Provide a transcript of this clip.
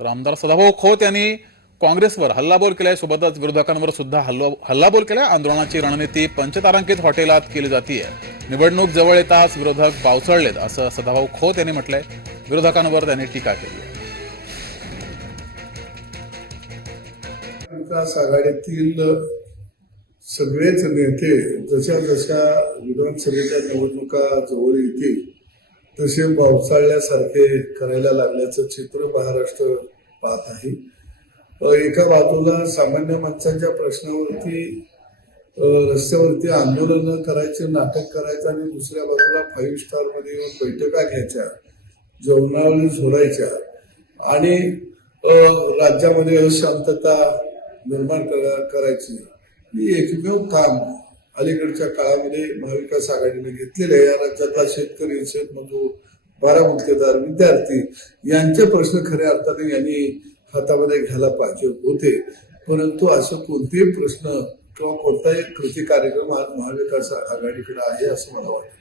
तर आमदार सदाभाऊ खोत यांनी काँग्रेसवर हल्लाबोल केलाय. सोबतच विरोधकांवर सुद्धा हल्लो हल्लाबोल केलाय. आंदोलनाची रणनीती पंचतारांकित हॉटेलात केली जातीये. निवडणूक जवळ येताच विरोधक पावसळलेत असं सदाभाऊ खोत यांनी म्हटलंय. विरोधकांवर त्यांनी टीका केली आहे. विकास आघाडीतील सगळेच नेते जशा जशा विधानसभेच्या निवडणुका जवळ येतील तसे पावसाळ्यासारखे करायला लागल्याचं चित्र महाराष्ट्र पाहत आहे. एका बाजूला सामान्य माणसांच्या प्रश्नावरती रस्त्यावरती आंदोलनं करायचे नाटक करायचं आणि दुसऱ्या बाजूला फाईव्ह स्टारमध्ये येऊन बैठका घ्यायच्या जेवणावळी झोडायच्या आणि राज्यामध्ये अशांतता निर्माण करायची. ही एकमेव काम अलीकडच्या काळामध्ये महाविकास आघाडीने घेतलेले आहे या राज्यातला शेतकरी शेतमजूर बारामुक्तेदार विद्यार्थी यांचे प्रश्न खऱ्या अर्थाने यांनी हातामध्ये घ्यायला पाहिजे होते. परंतु असं कोणतेही प्रश्न किंवा कोणताही कृती कार्यक्रम आज महाविकास आघाडीकडे आहे असं मला वाटतं.